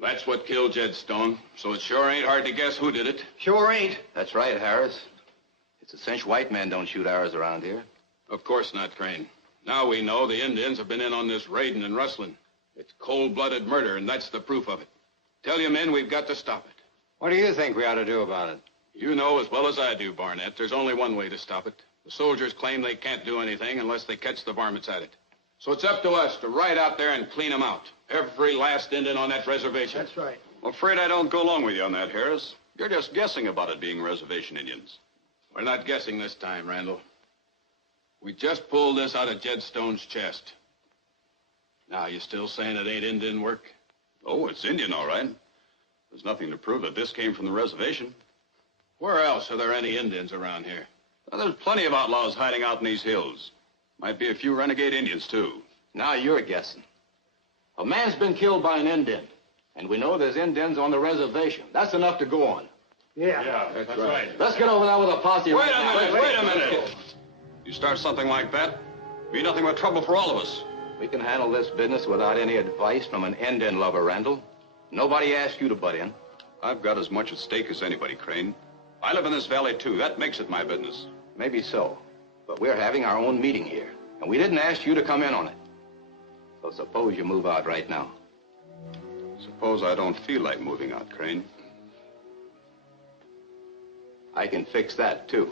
That's what killed Jed Stone, so it sure ain't hard to guess who did it. Sure ain't. That's right, Harris. It's a cinch white men don't shoot arrows around here. Of course not, Crane. Now we know the Indians have been in on this raiding and rustling. It's cold-blooded murder, and that's the proof of it. Tell you men, we've got to stop it. What do you think we ought to do about it? You know as well as I do, Barnett, there's only one way to stop it. The soldiers claim they can't do anything unless they catch the varmints at it. So it's up to us to ride out there and clean them out. Every last Indian on that reservation. That's right. I'm afraid I don't go along with you on that, Harris. You're just guessing about it being reservation Indians. We're not guessing this time, Randall. We just pulled this out of Jed Stone's chest. Now, you still saying it ain't Indian work? Oh, it's Indian, all right. There's nothing to prove that this came from the reservation. Where else are there any Indians around here? Well, there's plenty of outlaws hiding out in these hills. Might be a few renegade Indians, too. Now you're guessing. A man's been killed by an Indian, and we know there's Indians on the reservation. That's enough to go on. Yeah. That's right. Let's get over there with a posse. Wait a minute. You start something like that, be nothing but trouble for all of us. We can handle this business without any advice from an Indian lover, Randall. Nobody asked you to butt in. I've got as much at stake as anybody, Crane. I live in this valley, too. That makes it my business. Maybe so, but we're having our own meeting here, and we didn't ask you to come in on it. So suppose you move out right now. Suppose I don't feel like moving out, Crane. I can fix that, too.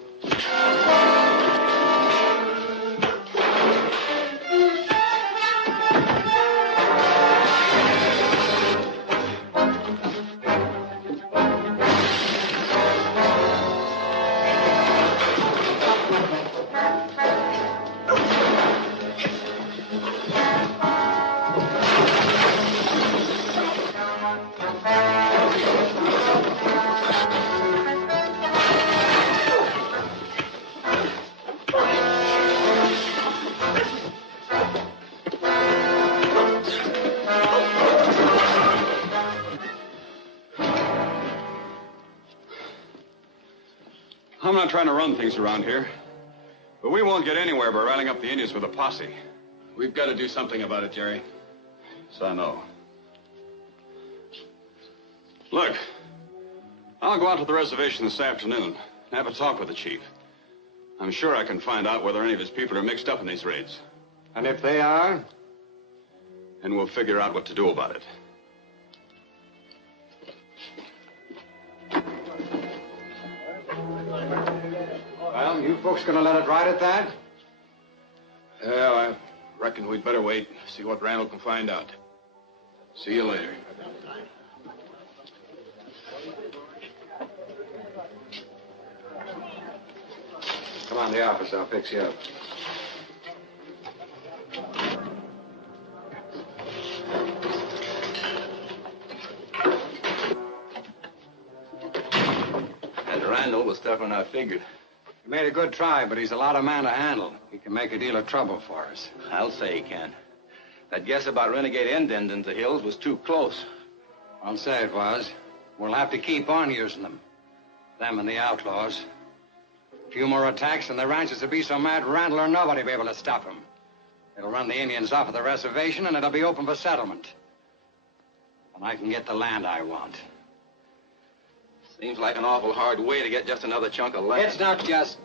I'm not trying to run things around here, but we won't get anywhere by rallying up the Indians with a posse. We've got to do something about it, Jerry. So I know. Look, I'll go out to the reservation this afternoon and have a talk with the chief. I'm sure I can find out whether any of his people are mixed up in these raids. And if they are? And we'll figure out what to do about it. Well, you folks gonna let it ride at that? Yeah, I reckon we'd better wait, see what Randall can find out. See you later. Come on to the office, I'll fix you up. And Randall was tougher than I figured. He made a good try, but he's a lot of man to handle. He can make a deal of trouble for us. I'll say he can. That guess about renegade Indians in the hills was too close. I'll say it was. We'll have to keep on using them. Them and the outlaws. A few more attacks and the ranchers will be so mad Randall or nobody will be able to stop them. It'll run the Indians off of the reservation and it'll be open for settlement. And I can get the land I want. Seems like an awful hard way to get just another chunk of land. It's not just...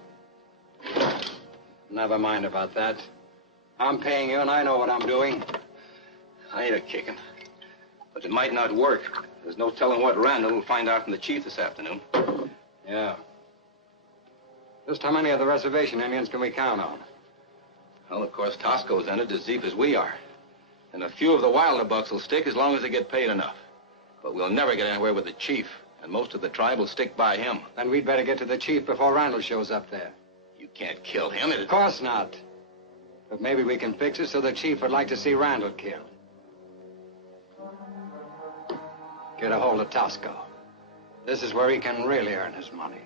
Never mind about that. I'm paying you and I know what I'm doing. I ain't a kicking. But it might not work. There's no telling what Randall will find out from the chief this afternoon. Yeah. Just how many of the reservation Indians can we count on? Well, of course, Tosco's in it as deep as we are. And a few of the wilder bucks will stick as long as they get paid enough. But we'll never get anywhere with the chief, and most of the tribe will stick by him. Then we'd better get to the chief before Randall shows up there. You can't kill him. Of course not. But maybe we can fix it so the chief would like to see Randall killed. Get a hold of Tosco. This is where he can really earn his money.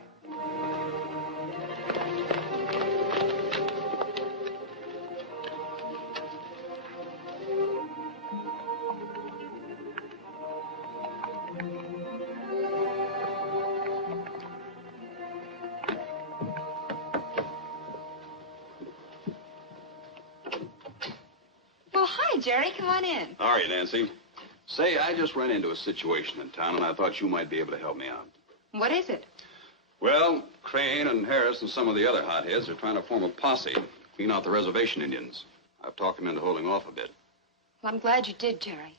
hi, Jerry. Come on in. How are you, Nancy? Say, I just ran into a situation in town, and I thought you might be able to help me out. What is it? Well, Crane and Harris and some of the other hotheads are trying to form a posse to clean out the reservation Indians. I've talked them into holding off a bit. Well, I'm glad you did, Jerry.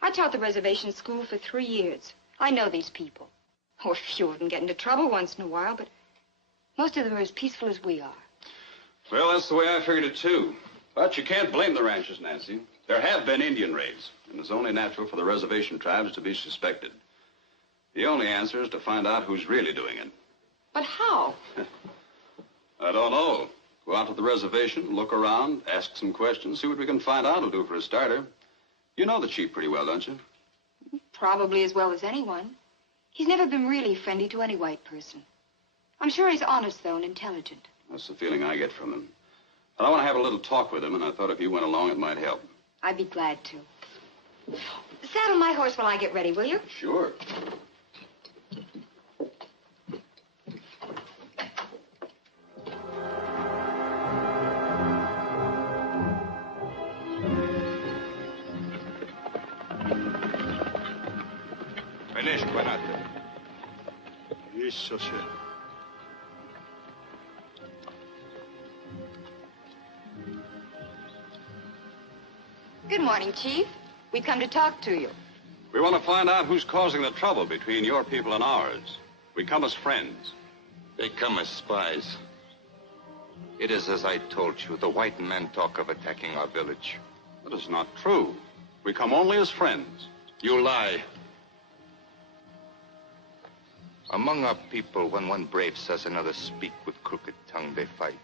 I taught the reservation school for 3 years. I know these people. Oh, a few of them get into trouble once in a while, but most of them are as peaceful as we are. Well, that's the way I figured it, too. But you can't blame the ranchers, Nancy. There have been Indian raids, and it's only natural for the reservation tribes to be suspected. The only answer is to find out who's really doing it. But how? I don't know. Go out to the reservation, look around, ask some questions, see what we can find out will do for a starter. You know the chief pretty well, don't you? Probably as well as anyone. He's never been really friendly to any white person. I'm sure he's honest, though, and intelligent. That's the feeling I get from him. But I want to have a little talk with him, and I thought if you went along, it might help. I'd be glad to. Saddle my horse while I get ready, will you? Sure. Finished, why not? Yes, sir. Good morning, Chief. We've come to talk to you. We want to find out who's causing the trouble between your people and ours. We come as friends. They come as spies. It is as I told you. The white men talk of attacking our village. That is not true. We come only as friends. You lie. Among our people, when one brave says another speak with crooked tongue, they fight.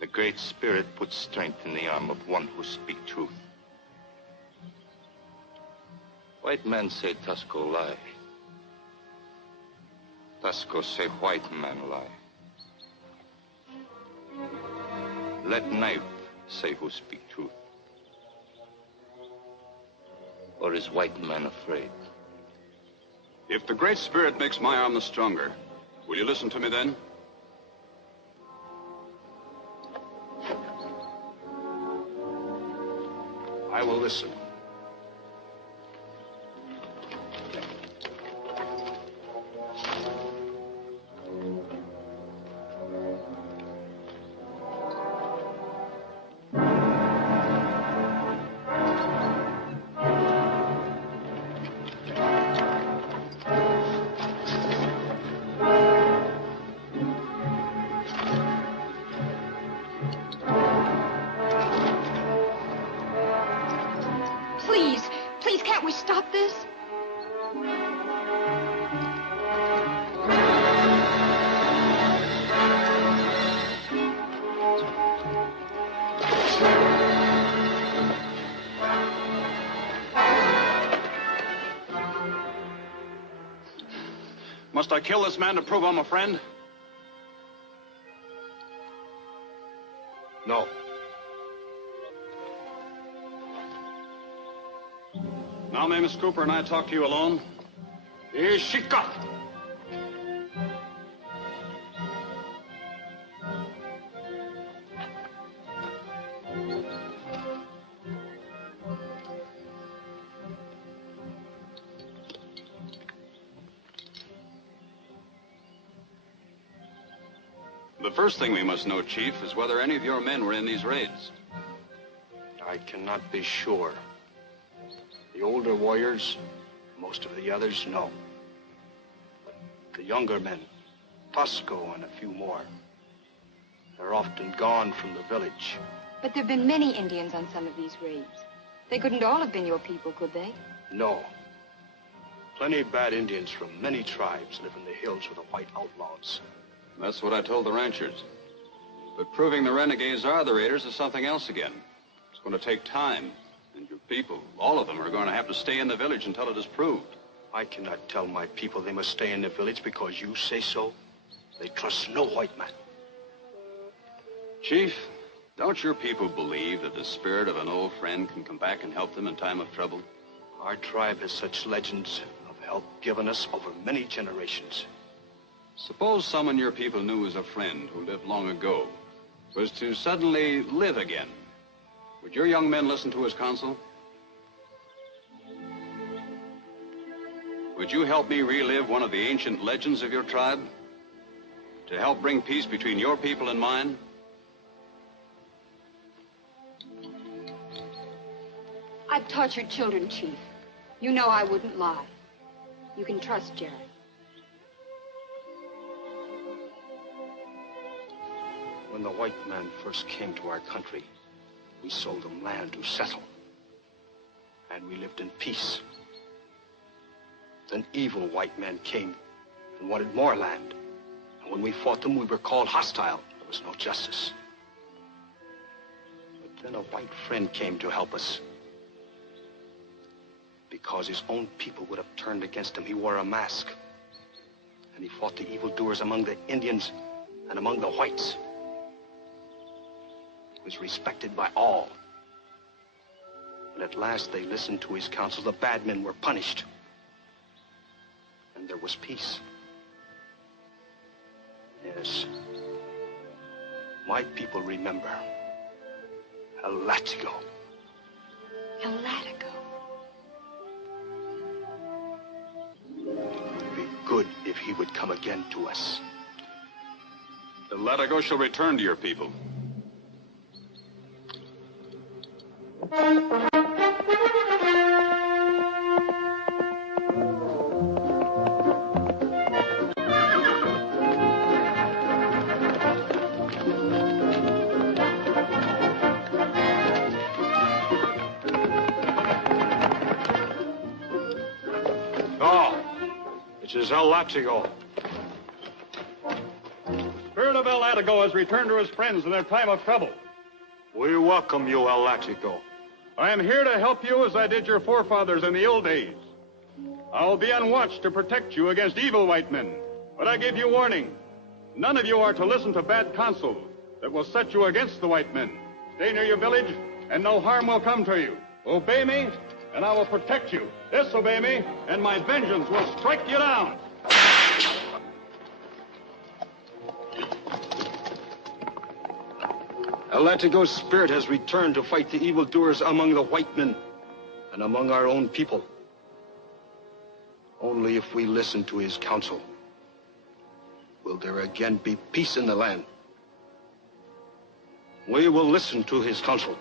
The Great Spirit puts strength in the arm of one who speak truth. White men say Tasco lie. Tasco say white man lie. Let knife say who speak truth. Or is white man afraid? If the Great Spirit makes my arm the stronger, will you listen to me then? I will listen. Please, can't we stop this? Must I kill this man to prove I'm a friend? No. Now, may Miss Cooper and I talk to you alone? Ishika! The first thing we must know, Chief, is whether any of your men were in these raids. I cannot be sure. The older warriors, most of the others, no. But the younger men, Tosco and a few more, they're often gone from the village. But there have been many Indians on some of these raids. They couldn't all have been your people, could they? No. Plenty of bad Indians from many tribes live in the hills with the white outlaws. That's what I told the ranchers. But proving the renegades are the raiders is something else again. It's going to take time. And your people, all of them, are going to have to stay in the village until it is proved. I cannot tell my people they must stay in the village because you say so. They trust no white man. Chief, don't your people believe that the spirit of an old friend can come back and help them in time of trouble? Our tribe has such legends of help given us over many generations. Suppose someone your people knew as a friend who lived long ago was to suddenly live again. Would your young men listen to his counsel? Would you help me relive one of the ancient legends of your tribe? To help bring peace between your people and mine? I've taught your children, Chief. You know I wouldn't lie. You can trust Jerry. When the white man first came to our country, we sold them land to settle. And we lived in peace. Then evil white men came and wanted more land. And when we fought them, we were called hostile. There was no justice. But then a white friend came to help us. Because his own people would have turned against him, he wore a mask. And he fought the evildoers among the Indians and among the whites. He was respected by all. But at last they listened to his counsel. The bad men were punished. And there was peace. Yes. My people remember El Latigo. El Latigo. It would be good if he would come again to us. The Latigo shall return to your people. It is El Latigo. Spirit of El Latigo has returned to his friends in their time of trouble. We welcome you, El Latigo. I am here to help you as I did your forefathers in the old days. I'll be on watch to protect you against evil white men. But I give you warning. None of you are to listen to bad counsel that will set you against the white men. Stay near your village, and no harm will come to you. Obey me, and I will protect you. Disobey me, and my vengeance will strike you down. El Latigo's spirit has returned to fight the evildoers among the white men and among our own people. Only if we listen to his counsel will there again be peace in the land. We will listen to his counsel.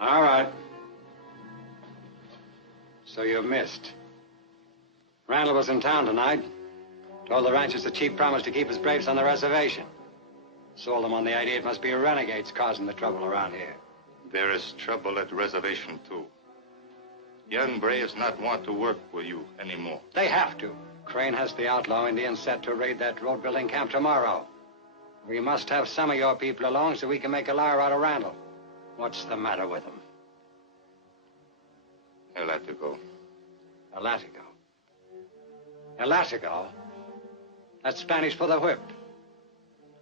All right. So you've missed. Randall was in town tonight. Told the ranchers the chief promised to keep his braves on the reservation. Sold them on the idea it must be renegades causing the trouble around here. There is trouble at the reservation, too. Young braves not want to work with you anymore. They have to. Crane has the outlaw Indians set to raid that road-building camp tomorrow. We must have some of your people along so we can make a liar out of Randall. What's the matter with him? El Latigo. El Latigo. El Latigo? That's Spanish for the whip.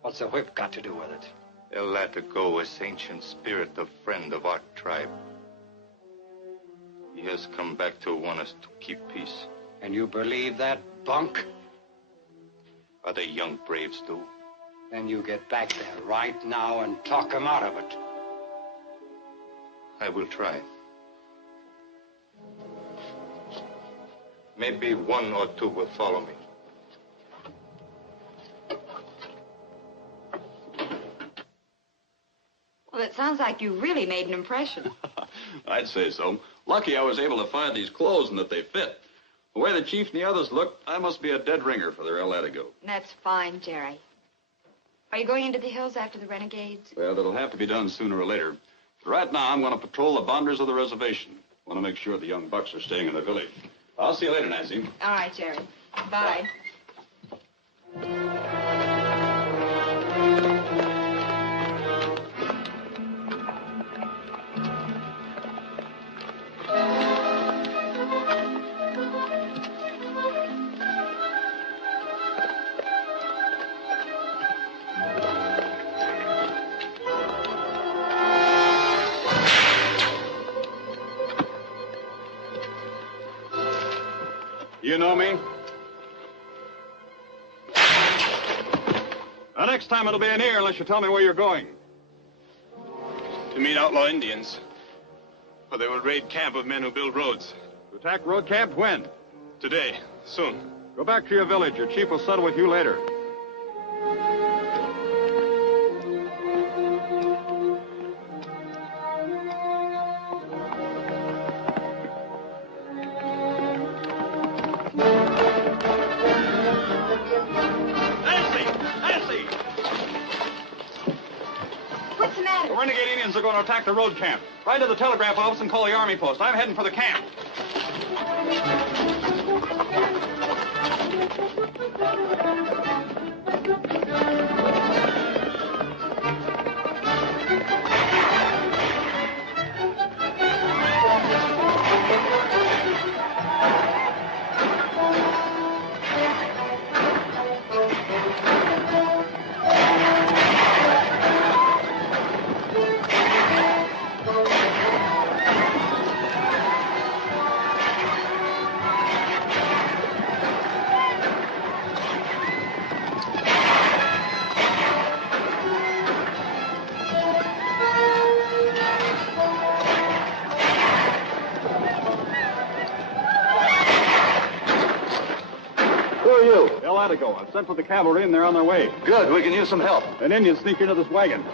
What's the whip got to do with it? El Latigo is ancient spirit, the friend of our tribe. He has come back to want us to keep peace. And you believe that bunk? Other young braves do. Then you get back there right now and talk him out of it. I will try. Maybe one or two will follow me. Well, it sounds like you really made an impression. I'd say so. Lucky I was able to find these clothes and that they fit. The way the chief and the others look, I must be a dead ringer for their El Latigo. That's fine, Jerry. Are you going into the hills after the renegades? Well, that'll have to be done sooner or later. But right now, I'm going to patrol the boundaries of the reservation. I want to make sure the young bucks are staying in the village. I'll see you later, Nancy. All right, Jerry. Bye. You know me? The next time it'll be in here unless you tell me where you're going. To meet outlaw Indians. Or they will raid camp of men who build roads. To attack road camp when? Today. Soon. Go back to your village. Your chief will settle with you later. What's the matter? The renegade Indians are going to attack the road camp. Ride to the telegraph office and call the army post. I'm heading for the camp. El Latigo. I've sent for the cavalry and they're on their way. Good, we can use some help. An Indian sneaked into this wagon.